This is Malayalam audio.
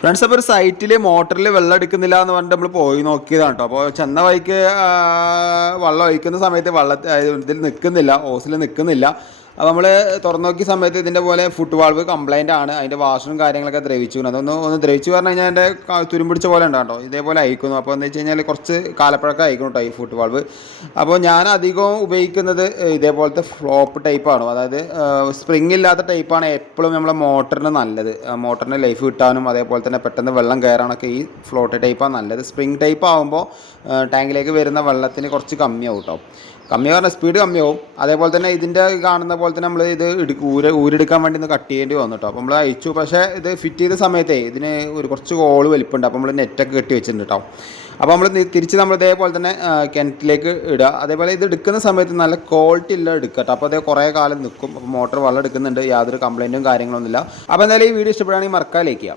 ഫ്രണ്ട്സ്, അപ്പോൾ ഒരു സൈറ്റിൽ മോട്ടറിൽ വെള്ളം എടുക്കുന്നില്ല എന്ന് പറഞ്ഞിട്ട് നമ്മൾ പോയി നോക്കിയതാണ് കേട്ടോ. അപ്പോൾ ചെന്ന വഴിക്ക് വെള്ളം ഒഴിക്കുന്ന സമയത്ത് ഇതിൽ നിൽക്കുന്നില്ല, ഓസിൽ നിൽക്കുന്നില്ല. അപ്പോൾ നമ്മൾ തുറന്നു നോക്കിയ സമയത്ത് ഇതിൻ്റെ പോലെ ഫുട് വാൾവ് കംപ്ലൈൻ്റ് ആണ്. അതിൻ്റെ വാഷറും കാര്യങ്ങളൊക്കെ ദ്രവിച്ചു. ഒന്ന് ദ്രവിച്ചു പറഞ്ഞു കഴിഞ്ഞാൽ എൻ്റെ തുരുമ്പിടിച്ച പോലെ ഉണ്ടാകട്ടോ, ഇതേപോലെ അയക്കുന്നു. അപ്പോൾ എന്ന് വെച്ച് കഴിഞ്ഞാൽ കുറച്ച് കാലപ്പഴക്കം അയക്കണം കേട്ടോ ഈ ഫുട് വാൾവ്. അപ്പോൾ ഞാൻ അധികവും ഉപയോഗിക്കുന്നത് ഇതേപോലത്തെ ഫ്ലോപ്പ് ടൈപ്പാണ്, അതായത് സ്പ്രിങ് ഇല്ലാത്ത ടൈപ്പാണ് എപ്പോഴും നമ്മളെ മോട്ടറിന് നല്ലത്. മോട്ടറിന് ലൈഫ് കിട്ടാനും അതേപോലെ തന്നെ പെട്ടെന്ന് വെള്ളം കയറാനൊക്കെ ഈ ഫ്ലോട്ട് ടൈപ്പാണ് നല്ലത്. സ്പ്രിങ് ടൈപ്പ് ആകുമ്പോൾ ടാങ്കിലേക്ക് വരുന്ന വെള്ളത്തിന് കുറച്ച് കമ്മിയാവും കേട്ടോ. കമ്മി പറഞ്ഞാൽ സ്പീഡ് കമ്മിയാവും. അതേപോലെ തന്നെ ഇതിൻ്റെ കാണുന്ന പോലെ തന്നെ നമ്മൾ ഇത് ഊരെടുക്കാൻ വേണ്ടി ഒന്ന് കട്ട് ചെയ്യേണ്ടി വന്നു കേട്ടോ. അപ്പോൾ നമ്മൾ അയച്ചു. പക്ഷേ ഇത് ഫിറ്റ് ചെയ്ത സമയത്തേ ഇതിന് കുറച്ച് ഹോൾ വലിപ്പമുണ്ട്. അപ്പോൾ നമ്മൾ നെറ്റൊക്കെ കെട്ടി വെച്ചിട്ടുണ്ട് കേട്ടോ. അപ്പോൾ നമ്മൾ തിരിച്ച് നമ്മൾ ഇതേപോലെ തന്നെ കിണറ്റിലേക്ക് ഇടുക. അതേപോലെ ഇത് എടുക്കുന്ന സമയത്ത് നല്ല ക്വാളിറ്റി ഉള്ള എടുക്കുക കേട്ടോ. അപ്പോൾ അതേ കുറേ കാലം നിൽക്കും. അപ്പോൾ മോട്ടർ വെള്ളം എടുക്കുന്നുണ്ട്, യാതൊരു കംപ്ലയിൻറ്റും കാര്യങ്ങളൊന്നുമില്ല. അപ്പോൾ എന്തായാലും ഈ വീഡിയോ ഇഷ്ടപ്പെടുകയാണെങ്കിൽ മറക്കാതിരിക്കുക.